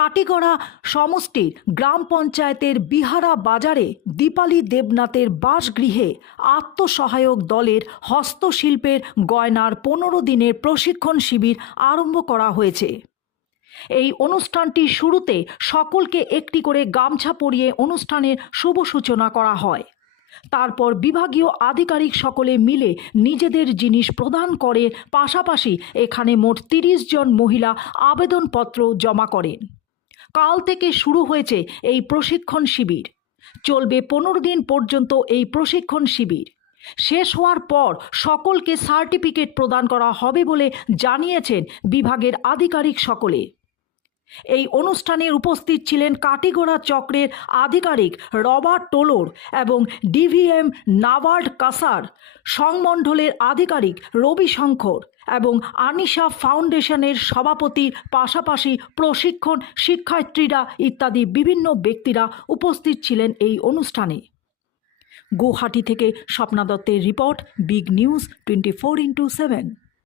কাটিগড়া সমষ্টির গ্রাম পঞ্চায়েতের বিহারা বাজারে দীপালি দেবনাথের বাসগৃহে আত্মসহায়ক দলের হস্তশিল্পের গয়নার পনেরো দিনের প্রশিক্ষণ শিবির আরম্ভ করা হয়েছে। এই অনুষ্ঠানটি শুরুতে সকলকে একটি করে গামছা পরিয়ে অনুষ্ঠানের শুভ সূচনা করা হয়। তারপর বিভাগীয় আধিকারিক সকলে মিলে নিজেদের জিনিস প্রদান করে পাশাপাশি এখানে মোট তিরিশ জন মহিলা আবেদনপত্র জমা করেন। কাল থেকে শুরু হয়েছে এই প্রশিক্ষণ শিবির। চলবে পনেরো দিন পর্যন্ত এই প্রশিক্ষণ শিবির। শেষ হওয়ার পর সকলকে সার্টিফিকেট প্রদান করা হবে বলে জানিয়েছেন বিভাগের আধিকারিক সকলে। এই অনুষ্ঠানে উপস্থিত ছিলেন কাটিগোড়া চক্রের আধিকারিক রবার্ট টোলোর এবং ডিভিএম নাবার্ড কাসার, সংমণ্ডলের আধিকারিক রবি শঙ্কর এবং আনিশা ফাউন্ডেশনের সভাপতির পাশাপাশি প্রশিক্ষণ, শিক্ষার্থীরা ইত্যাদি বিভিন্ন ব্যক্তিরা উপস্থিত ছিলেন এই অনুষ্ঠানে। গুয়াহাটি থেকে স্বপ্না দত্তের report, big news twenty four into seven.